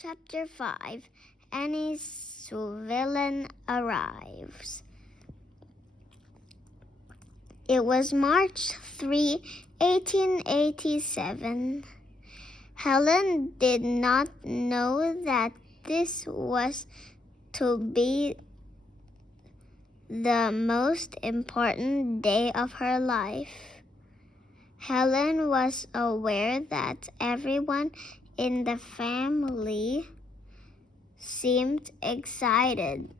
Chapter 5 Annie's Sullivan arrives. It was March 3, 1887. Helen did not know that this was to be the most important day of her life. Helen was aware that everyone in the family seemed excited.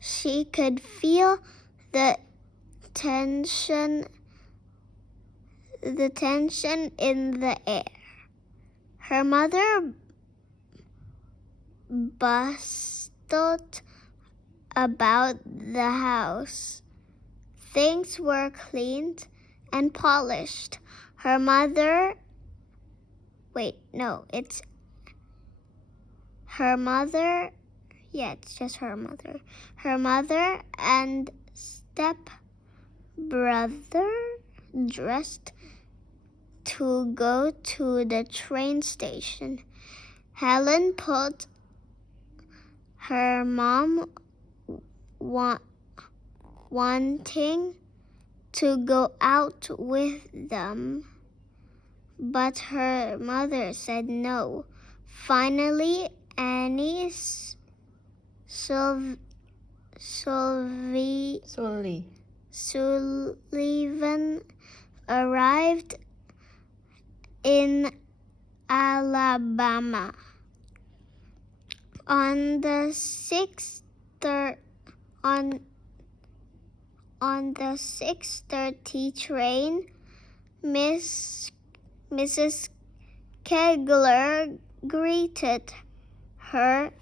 She could feel the tension in the air. Her mother bustled about the house. Things were cleaned and polished. Her mother it's just her mother. Her mother and stepbrother dressed to go to the train station. Helen pulled her mom wanting to go out with them, but her mother said no. Finally, Annie Sullivan arrived in Alabama. On the 6:30 train, Mrs. Kegler greeted her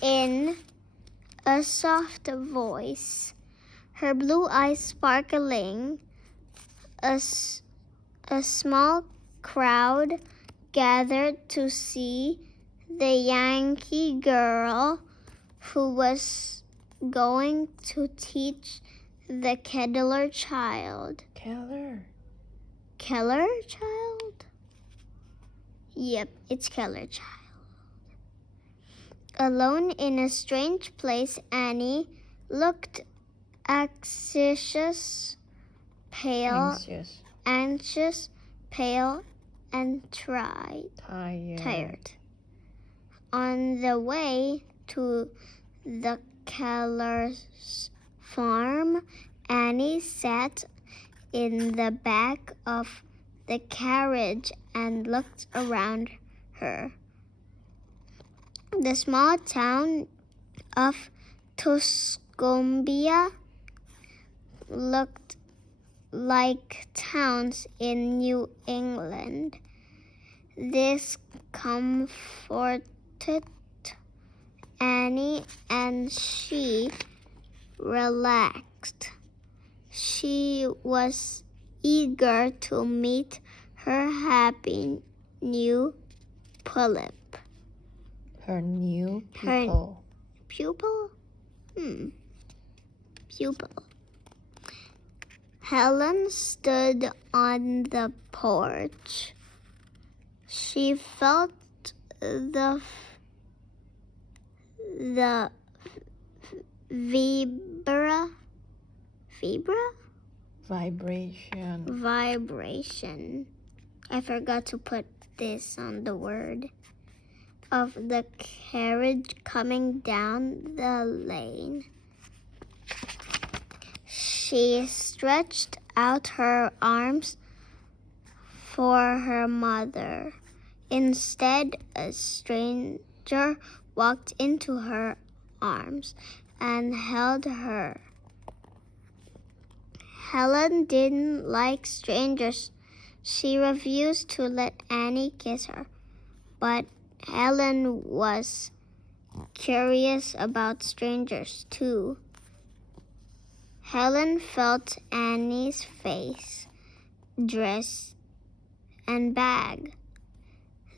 in a soft voice, her blue eyes sparkling. A small crowd gathered to see the Yankee girl who was going to teach the Keller child. Keller child? Yep, it's Keller child. Alone in a strange place, Annie looked anxious, pale, and tired. On the way to the Keller's farm, Annie sat in the back of the carriage and looked around her. The small town of Tuscumbia looked like towns in New England. This comforted Annie, and she relaxed. She was eager to meet her happy new pupil. Her new pupil. Pupil? Pupil. Helen stood on the porch. She felt the vibration. I forgot to put this on the word. Of the carriage coming down the lane. She stretched out her arms for her mother. Instead, a stranger walked into her arms and held her. Helen didn't like strangers. She refused to let Annie kiss her, but Helen was curious about strangers too. Helen felt Annie's face, dress, and bag.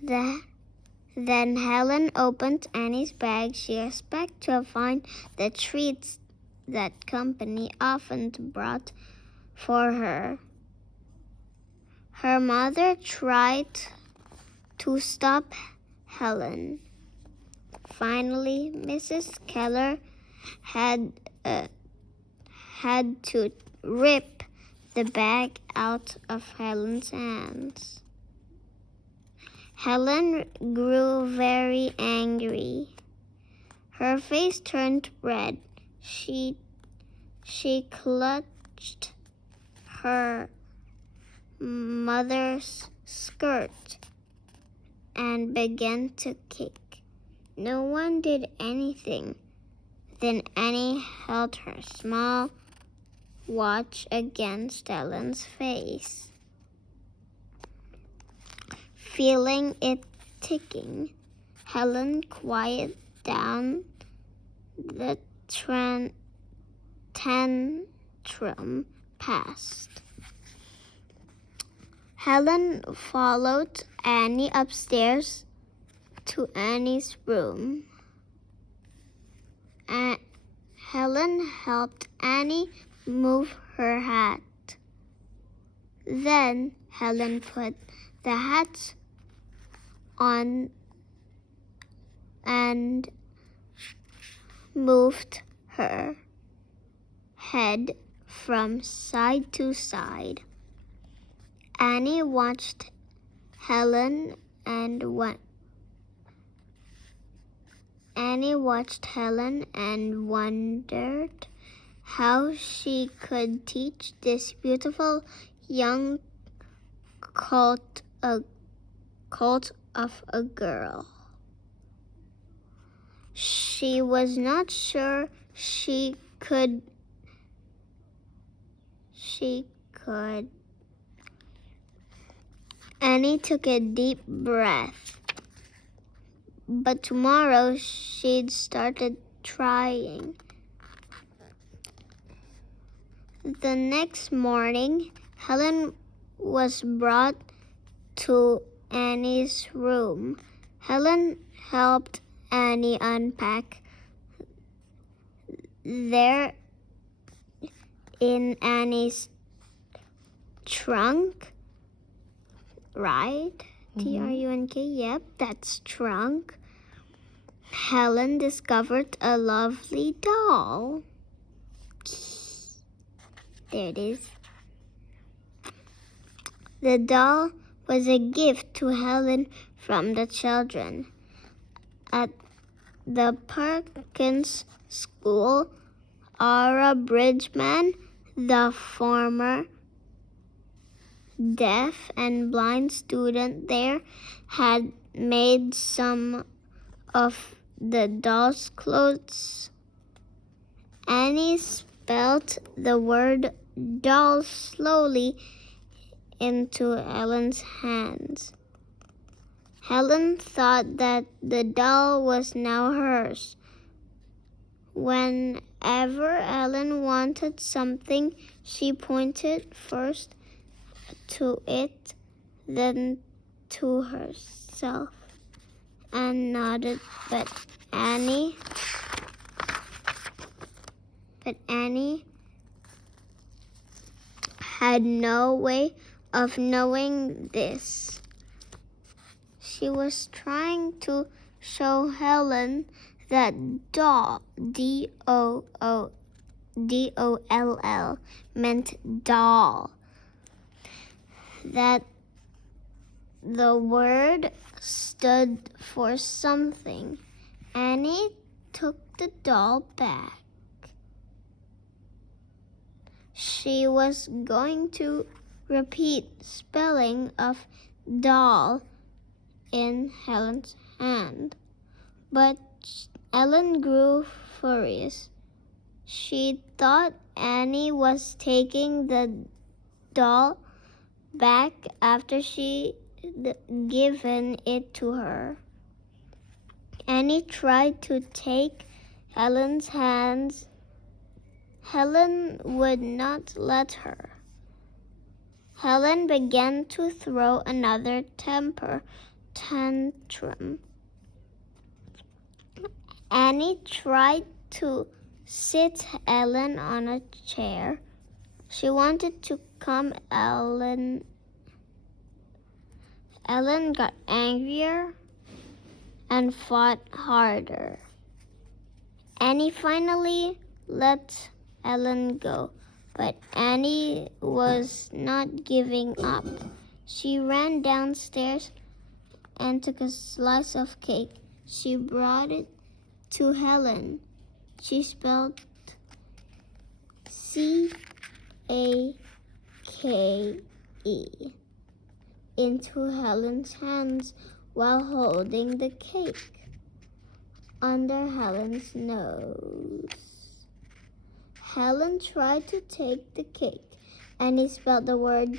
Then Helen opened Annie's bag. She expected to find the treats that company often brought for her. Her mother tried to stop Helen. Finally, Mrs. Keller had to rip the bag out of Helen's hands. Helen grew very angry. Her face turned red. She clutched her mother's skirt and began to kick. No one did anything. Then Annie held her small watch against Helen's face, feeling it ticking. Helen quieted down the tantrum fast. Helen followed Annie upstairs to Annie's room. Helen helped Annie move her hat. Then Helen put the hat on and moved her head from side to side. Annie watched Helen and wondered how she could teach this beautiful young colt of a girl. She was not sure she could. Annie took a deep breath. But tomorrow she'd started trying. The next morning, Helen was brought to Annie's room. Helen helped Annie unpack. There in Annie's trunk, right? Trunk, yep, that's trunk. Helen discovered a lovely doll. There it is. The doll was a gift to Helen from the children. At the Perkins School, Aura Bridgman, the former deaf and blind student there, had made some of the doll's clothes. Annie spelled the word doll slowly into Helen's hands. Helen thought that the doll was now hers. Whenever Helen wanted something, she pointed first to it, then to herself, and nodded, but Annie had no way of knowing this. She was trying to show Helen that doll, D-O-L-L, meant doll. That the word stood for something. Annie took the doll back. She was going to repeat spelling of doll in Helen's hand, but Helen grew furious. She thought Annie was taking the doll back after she given it to her. Annie tried to take Helen's hands. Helen would not let her. Helen began to throw another temper tantrum. Annie tried to sit Helen on a chair. She wanted to come. Ellen got angrier. and fought harder. Annie finally let Ellen go, but Annie was not giving up. She ran downstairs and took a slice of cake. She brought it to Helen. She spelled C-A-K-E into Helen's hands while holding the cake under Helen's nose. Helen tried to take the cake, and he spelled the word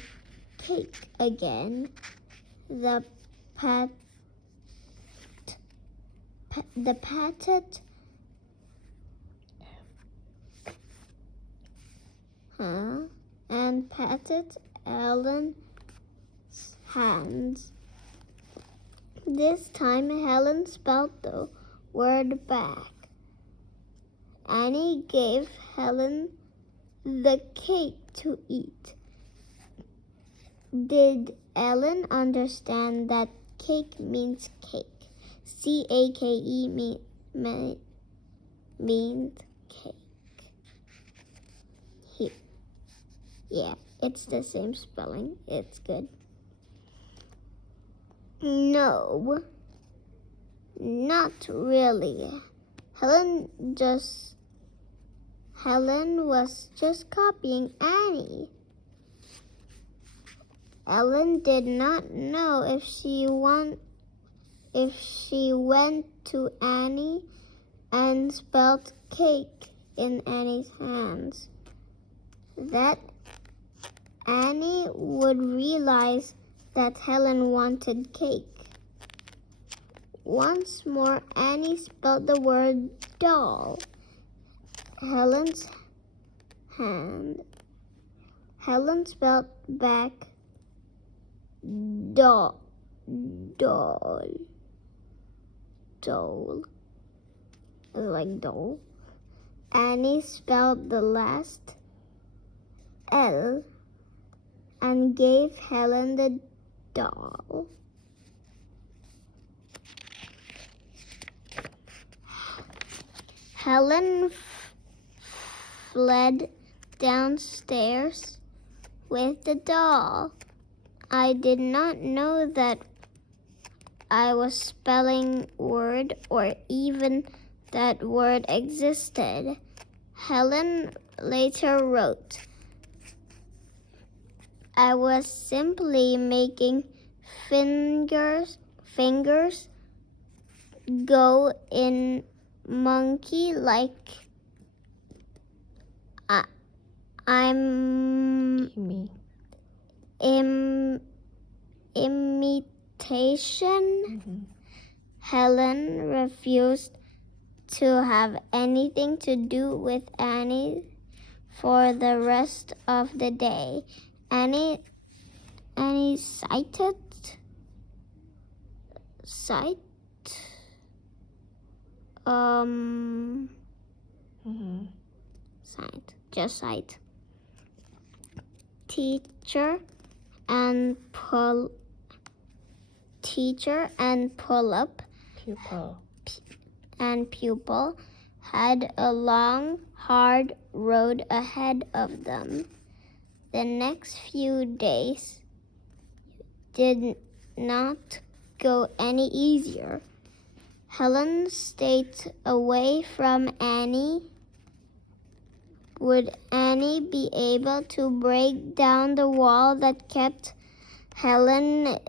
cake again. The patted and patted Helen's hands. This time Helen spelled the word back. Annie gave Helen the cake to eat. Did Ellen understand that cake means cake? C-A-K-E means cake. Here. Yeah, it's the same spelling. It's good. No, not really. Helen was just copying Annie. Ellen did not know if she went to Annie and spelled cake in Annie's hands, that Annie would realize that Helen wanted cake. Once more, Annie spelled the word doll. Helen's hand. Helen spelled back doll. Doll. Like doll. Annie spelled the last L and gave Helen the doll. Helen fled downstairs with the doll. I did not know that I was spelling word or even that word existed. Helen later wrote, I was simply making fingers go in monkey like I'm imitation. Helen refused to have anything to do with Annie for the rest of the day. Annie sighed. Just sighed. Teacher and pull up pupil had a long, hard road ahead of them. The next few days did not go any easier. Helen stayed away from Annie. Would Annie be able to break down the wall that kept Helen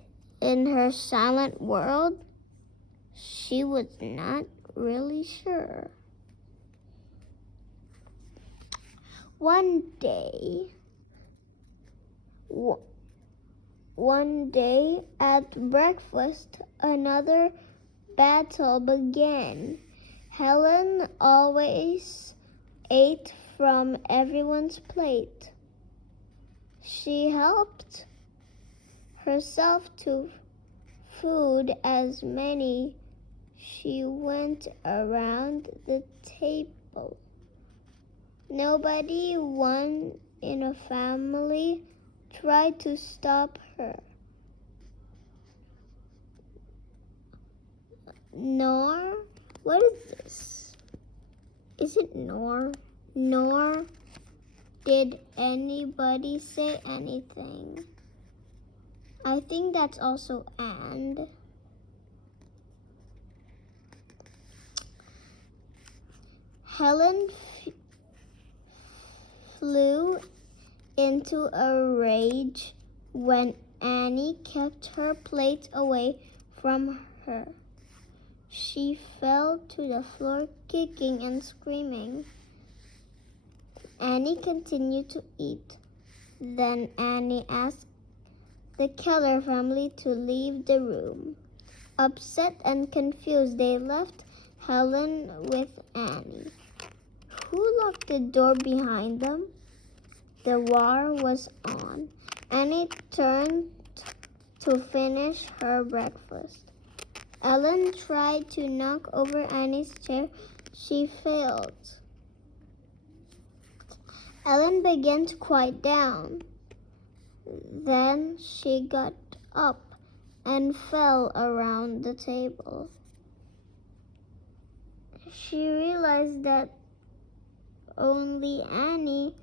in her silent world? She was not really sure. One day at breakfast, another battle began. Helen always ate from everyone's plate. She helped herself to food as many. She went around the table. Nobody, one in a family, tried to stop her. Nor, what is this? Is it nor? Nor did anybody say anything. I think that's also and. Helen flew into a rage when Annie kept her plate away from her. She fell to the floor, kicking and screaming. Annie continued to eat. Then Annie asked the Keller family to leave the room. Upset and confused, they left Helen with Annie. Who locked the door behind them? The war was on. Annie turned to finish her breakfast. Ellen tried to knock over Annie's chair. She failed. Ellen began to quiet down. Then she got up and fell around the table. She realized that only Annie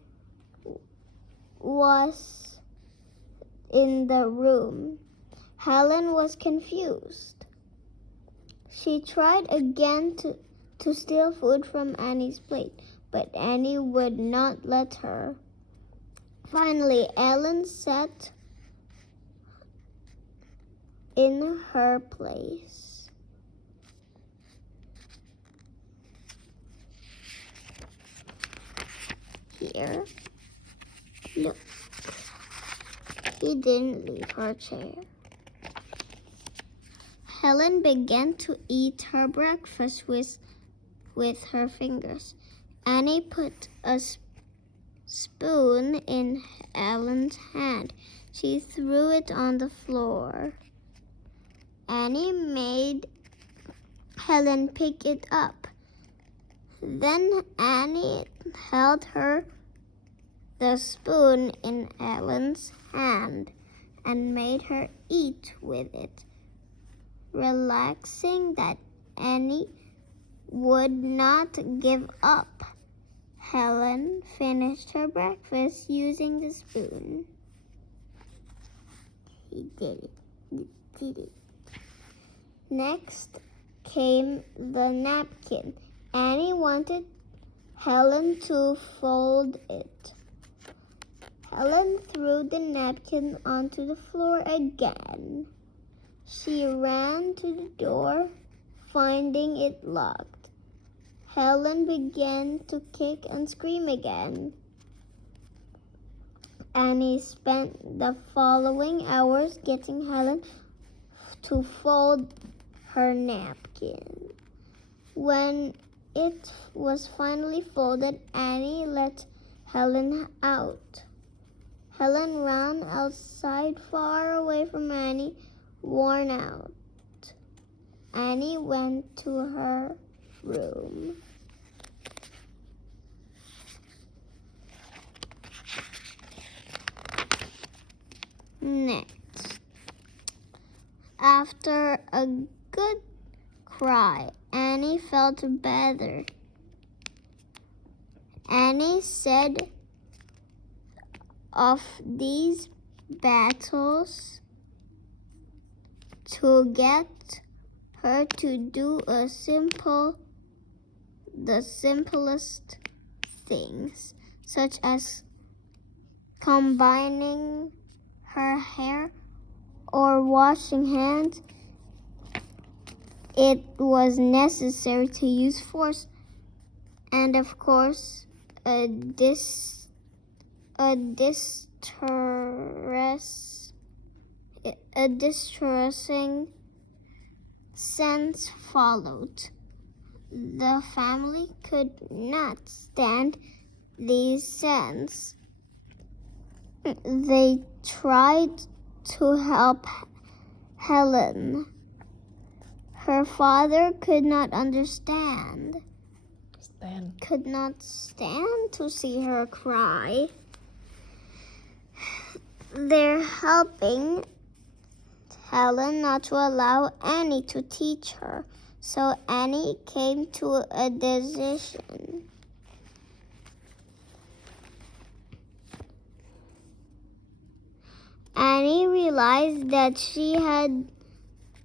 was in the room. Helen was confused. She tried again to steal food from Annie's plate, but Annie would not let her. Finally, Ellen sat in her place. Here, look, he didn't leave her chair. Helen began to eat her breakfast with her fingers. Annie put a spoon in Ellen's hand. She threw it on the floor. Annie made Helen pick it up. Then Annie held the spoon in Ellen's hand and made her eat with it. Relaxing that Annie would not give up, Helen finished her breakfast using the spoon. He did it. He did it. Next came the napkin. Annie wanted Helen to fold it. Helen threw the napkin onto the floor again. She ran to the door, finding it locked. Helen began to kick and scream again. Annie spent the following hours getting Helen to fold her napkin. When it was finally folded, Annie let Helen out. Helen ran outside, far away from Annie, worn out. Annie went to her room. Next, after a good cry, Annie felt better. Annie said of these battles to get her to do the simplest things, such as combining her hair or washing hands. It was necessary to use force and, of course, a distressing sense followed. The family could not stand these scents. They tried to help Helen. Her father could not could not stand to see her cry. They're helping Helen not to allow Annie to teach her. So Annie came to a decision. Annie realized that she had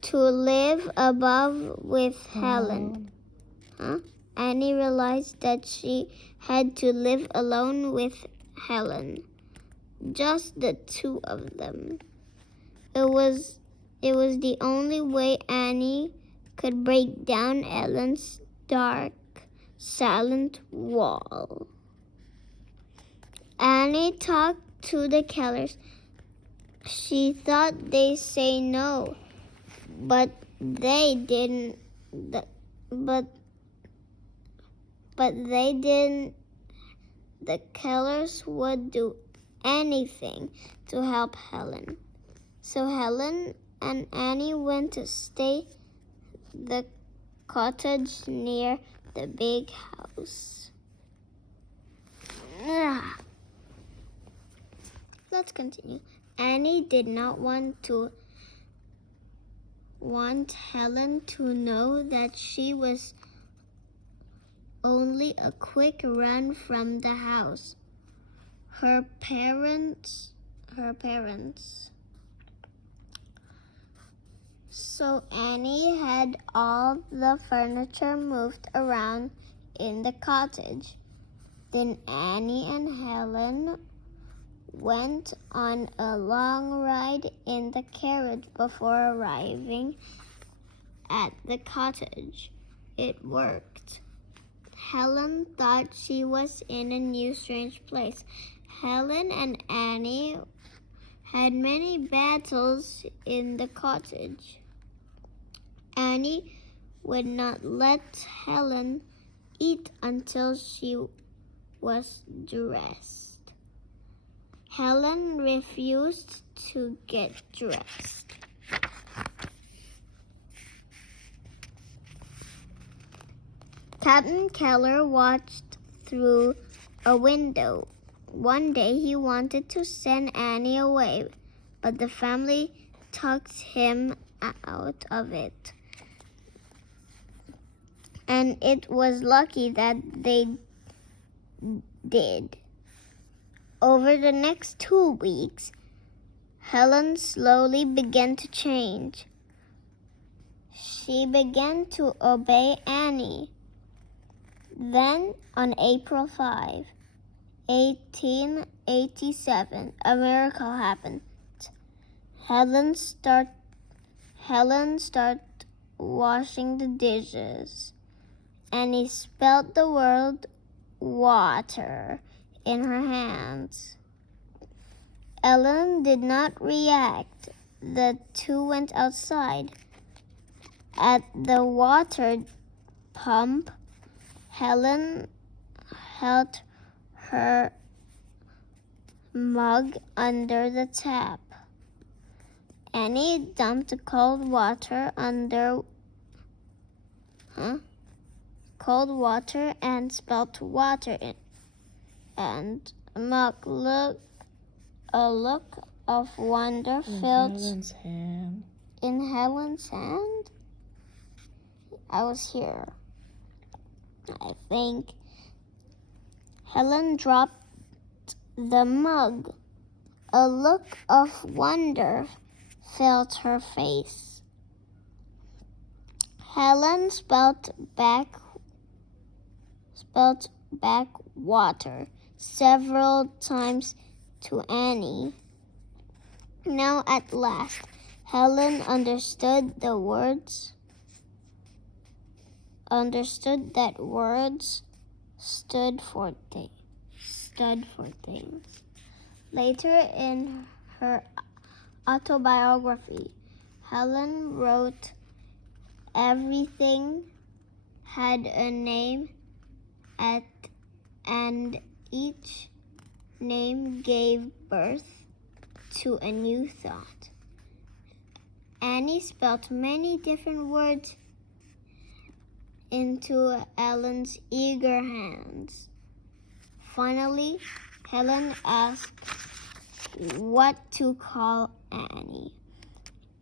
to live above with Helen. Annie realized that she had to live alone with Helen. Just the two of them. It was the only way Annie could break down Ellen's dark, silent wall. Annie talked to the Kellers. She thought they'd say no, but they didn't. But they didn't. The Kellers would do anything to help Helen. So Helen and Annie went to stay the cottage near the big house. Let's continue. Annie did not want Helen to know that she was only a quick run from the house. Her parents. So Annie had all the furniture moved around in the cottage. Then Annie and Helen went on a long ride in the carriage before arriving at the cottage. It worked. Helen thought she was in a new, strange place. Helen and Annie had many battles in the cottage. Annie would not let Helen eat until she was dressed. Helen refused to get dressed. Captain Keller watched through a window. One day he wanted to send Annie away, but the family talked him out of it. And it was lucky that they did. Over the next 2 weeks, Helen slowly began to change. She began to obey Annie. Then, on April 5, 1887, a miracle happened. Helen started washing the dishes. Annie spelled the word water in her hands. Ellen did not react. The two went outside. At the water pump, Helen held her mug under the tap. Annie dumped the cold water and spilled water in. And a look of wonder filled in Helen's hand. I was here. I think Helen dropped the mug. A look of wonder filled her face. Helen spelled back water several times to Annie. Now at last, Helen understood that words stood for things. Later in her autobiography, Helen wrote, "Everything had a name, and each name gave birth to a new thought." Annie spelled many different words into Ellen's eager hands. Finally, Helen asked what to call Annie.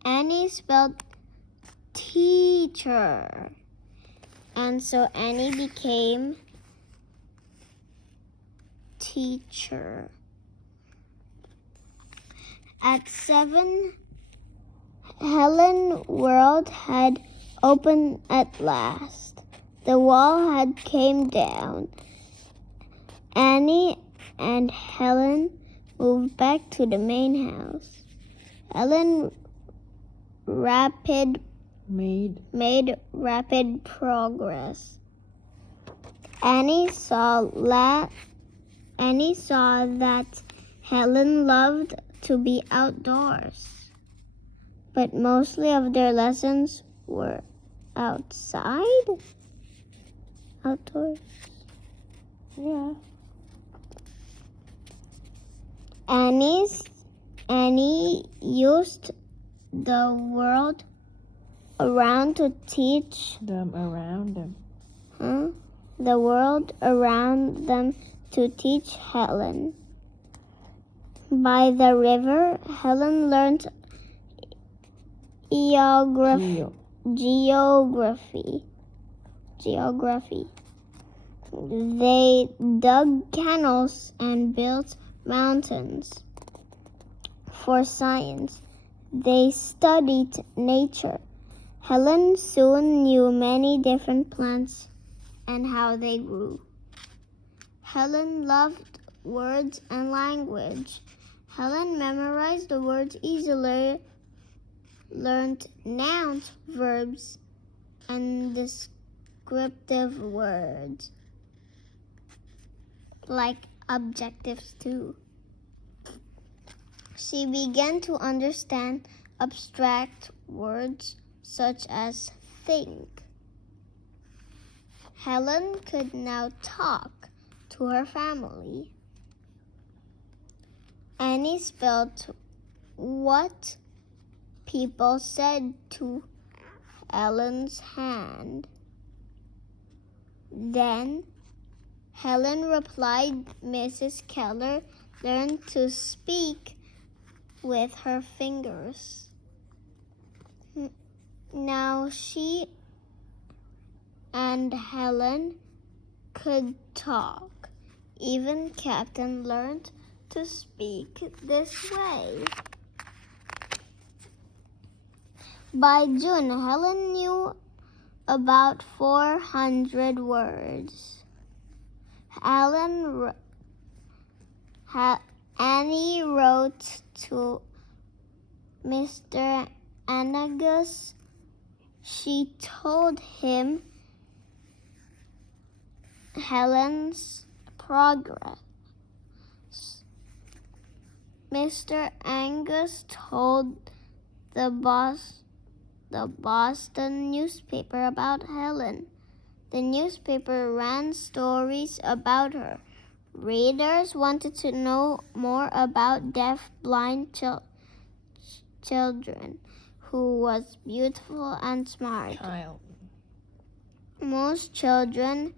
Annie spelled teacher. And so Annie became teacher. At 7, Helen's world had opened at last. The wall had came down. Annie and Helen moved back to the main house. Helen made rapid progress. Annie saw that Helen loved to be outdoors, but mostly of their lessons were outside. Outdoors. Yeah. Annie used the world around to teach Them around them. the world around them to teach Helen. By the river, Helen learned geography. They dug canals and built mountains. For science, they studied nature. Helen soon knew many different plants and how they grew. Helen loved words and language. Helen memorized the words easily, learned nouns, verbs, and descriptive words, like adjectives too. She began to understand abstract words such as think. Helen could now talk to her family. Annie spelled what people said to Helen's hand. Then Helen replied. Mrs. Keller learned to speak with her fingers. Now she and Helen could talk. Even Captain learned to speak this way. By June, Helen knew about 400 words. Annie wrote to Mr. Anagus. She told him Helen's progress. Mr. Angus told the Boston newspaper about Helen. The newspaper ran stories about her. Readers wanted to know more about deaf-blind children, who was beautiful and smart. Most children.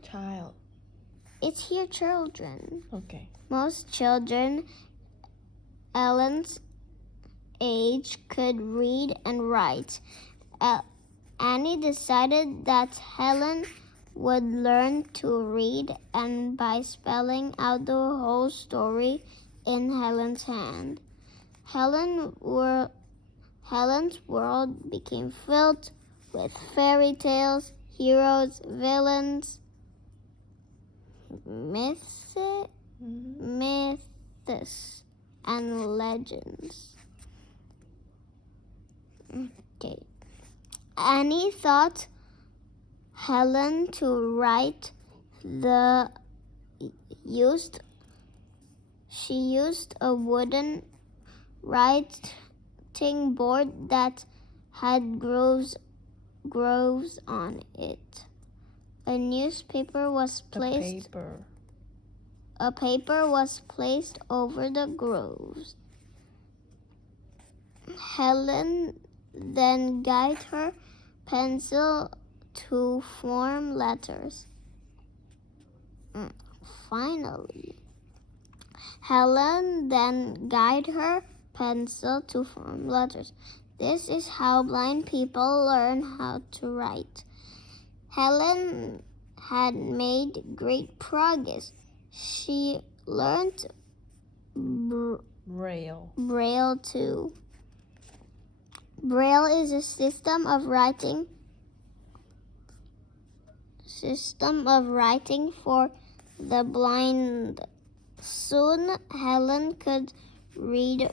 It's here, children. Okay. Most children Ellen's age could read and write. Annie decided that Helen would learn to read, and by spelling out the whole story in Helen's hand, Helen's world became filled with fairy tales, heroes, villains, myths, and legends. Okay. Annie taught Helen to write. She used a wooden writing board that had grooves on it. A paper was placed over the grooves. Helen then guided her pencil to form letters. Finally, Helen then guided her pencil to form letters. This is how blind people learn how to write. Helen had made great progress. She learned Braille too. Braille is a system of writing for the blind. Soon Helen could read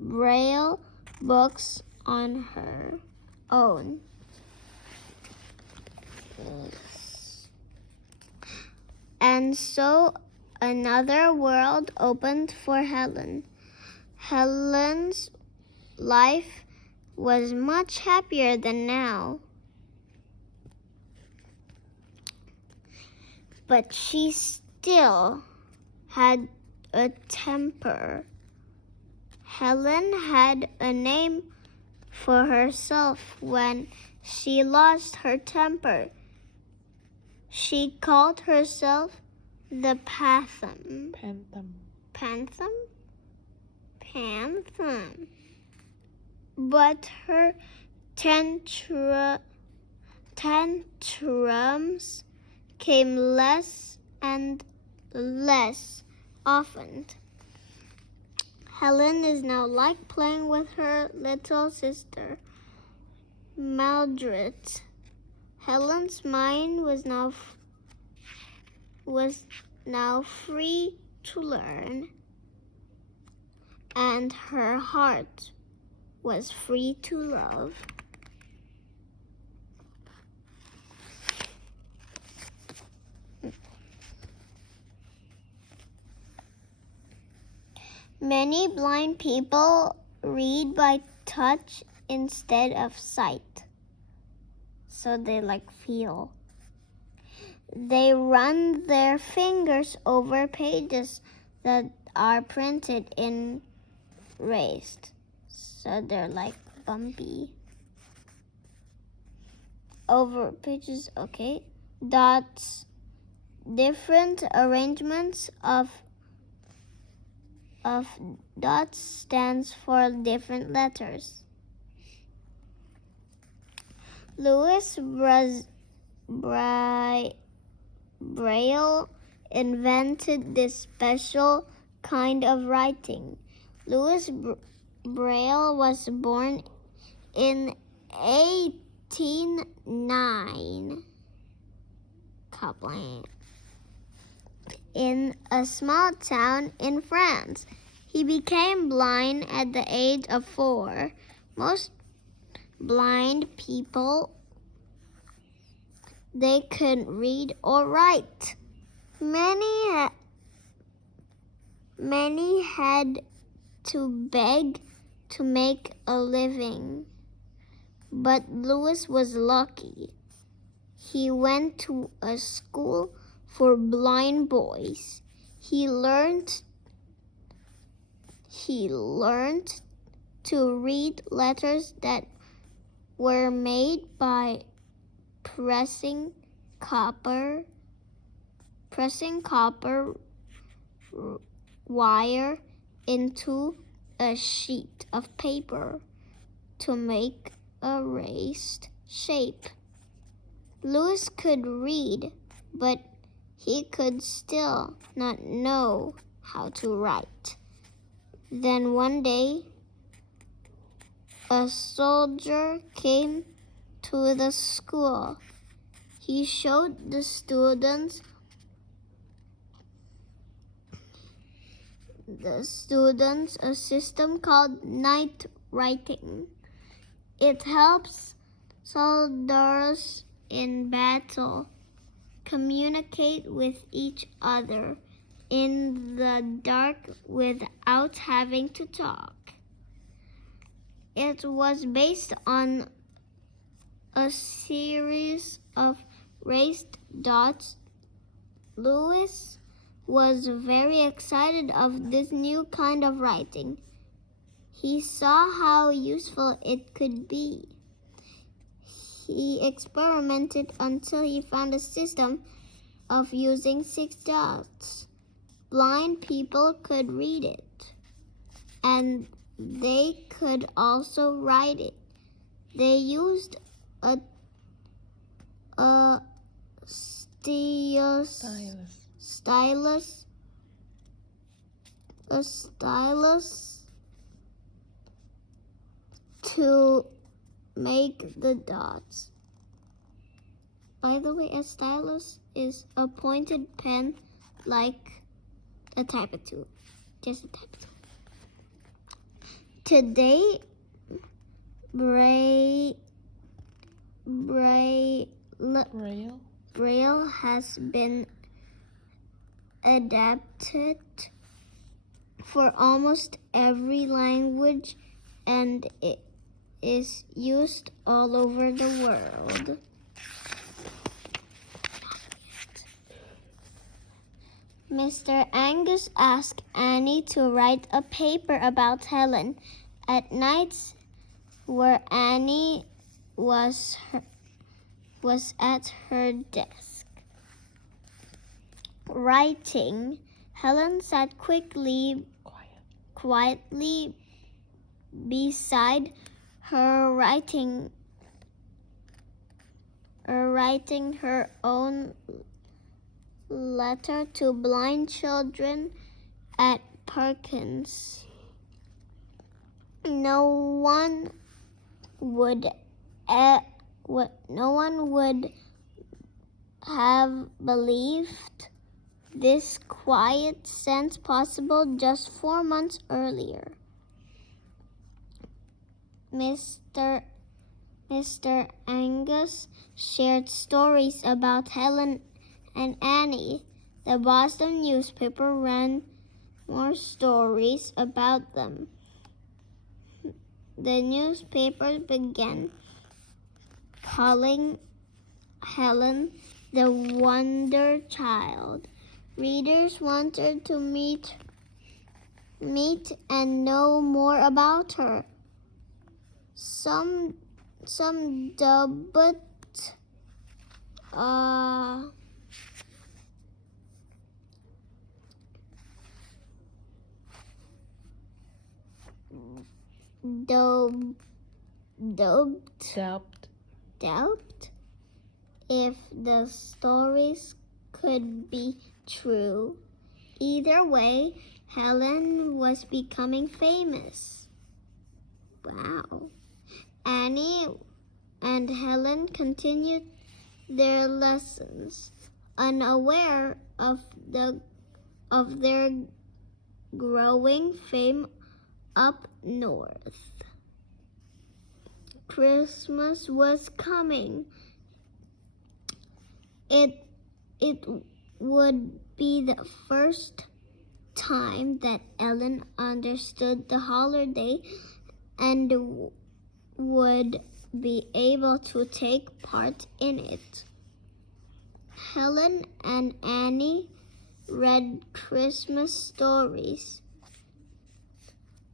Braille books on her own. And so another world opened for Helen. Helen's life was much happier than now. But she still had a temper. Helen had a name for herself when she lost her temper. She called herself the Phantom. Phantom. But her tantrums came less and less often. Helen is now like playing with her little sister, Mildred. Helen's mind was now free to learn, and her heart was free to love. Many blind people read by touch instead of sight. So they feel. They run their fingers over pages that are printed in raised. So they're bumpy. Over pages, okay. Dots. Different arrangements of dots stands for different letters. Louis Braille invented this special kind of writing. Louis Braille was born in 1809 in a small town in France. He became blind at the age of 4. Most blind people, they couldn't read or write. Many had to beg to make a living. But Louis was lucky. He went to a school for blind boys. He learned to read letters that were made by pressing copper wire into a sheet of paper to make a raised shape. Louis could read, but he could still not know how to write. Then one day, a soldier came to the school. He showed the students a system called night writing. It helps soldiers in battle communicate with each other in the dark without having to talk. It was based on a series of raised dots. Louis was very excited of this new kind of writing. He saw how useful it could be. He experimented until he found a system of using 6 dots. Blind people could read it, and they could also write it. They used stylus to make the dots. By the way, a stylus is a pointed pen like a type tool. Just a type tool. Today, Braille has been adapted for almost every language, and it is used all over the world. Mr. Angus asked Annie to write a paper about Helen. At nights, where Annie was at her desk writing, Helen sat quietly beside her, writing her own letter to blind children at Perkins. No one would have believed this quiet sense possible just 4 months earlier. Mr. Angus shared stories about Helen and Annie. The Boston newspaper ran more stories about them. The newspapers began calling Helen the Wonder Child. Readers wanted to meet and know more about her. Some dubbed doubt if the stories could be true. Either way, Helen was becoming famous. Wow. Annie and Helen continued their lessons, unaware of their growing fame up north. Christmas was coming. It would be the first time that Ellen understood the holiday and would be able to take part in it. Helen and Annie read Christmas stories.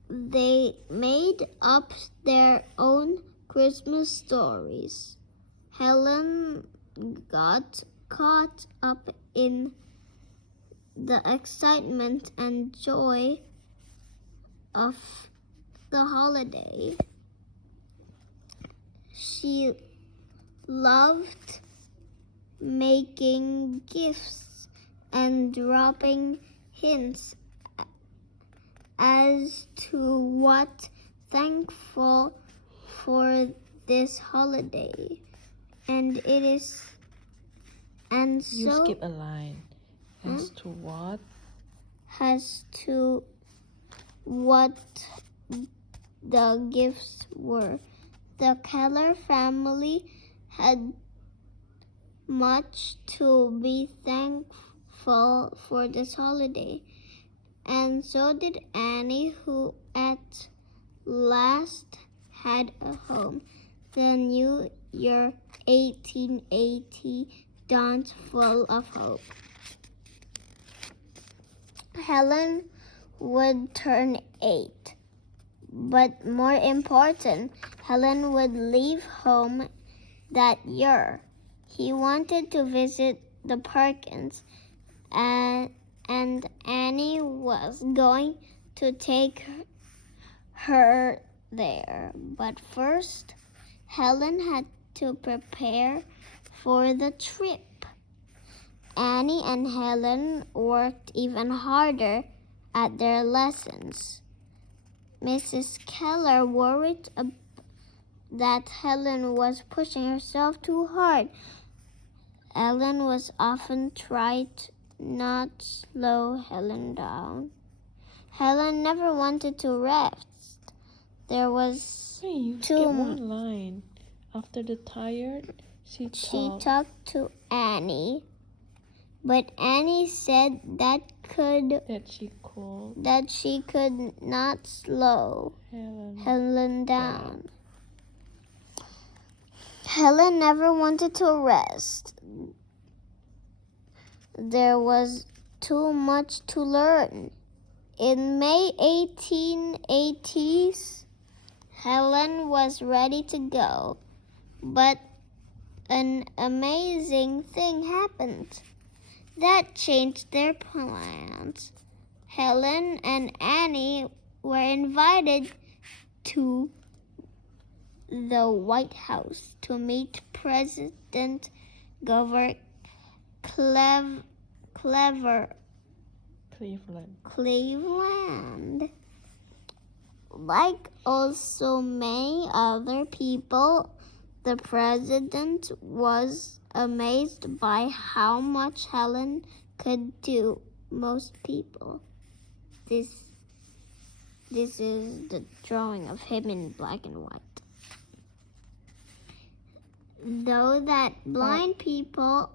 They made up their own Christmas stories. Helen got caught up in the excitement and joy of the holiday. She loved making gifts and dropping hints as to what thankful for this holiday. And it is, and so you skip a line. As to what? As to what the gifts were. The Keller family had much to be thankful for this holiday, and so did Annie, who at last had a home. The new year 1880 dawned full of hope. Helen would turn 8, but more important, Helen would leave home that year. He wanted to visit the Perkins, and Annie was going to take her there. But first, Helen had to prepare for the trip. Annie and Helen worked even harder at their lessons. Mrs. Keller worried that Helen was pushing herself too hard. Ellen was often tried not slow Helen down. Helen never wanted to rest. There was Hey, you skip one line. After the tired, she talked to Annie, but Annie said that she could not slow Helen down. Helen never wanted to rest. There was too much to learn. In May 1880s, Helen was ready to go, but an amazing thing happened that changed their plans. Helen and Annie were invited to the White House to meet President Grover Cleveland. Like also many other people, the president was amazed by how much Helen could do. Most people. This is the drawing of him in black and white. Though that blind people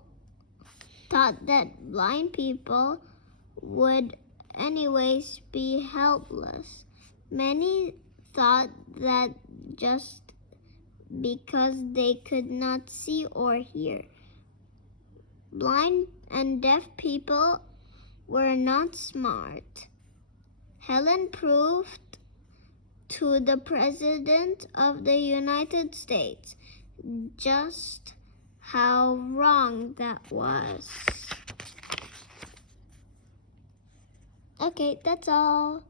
thought that blind people would anyways be helpless. Many thought that just because they could not see or hear, blind and deaf people were not smart. Helen proved to the President of the United States just how wrong that was. Okay, that's all.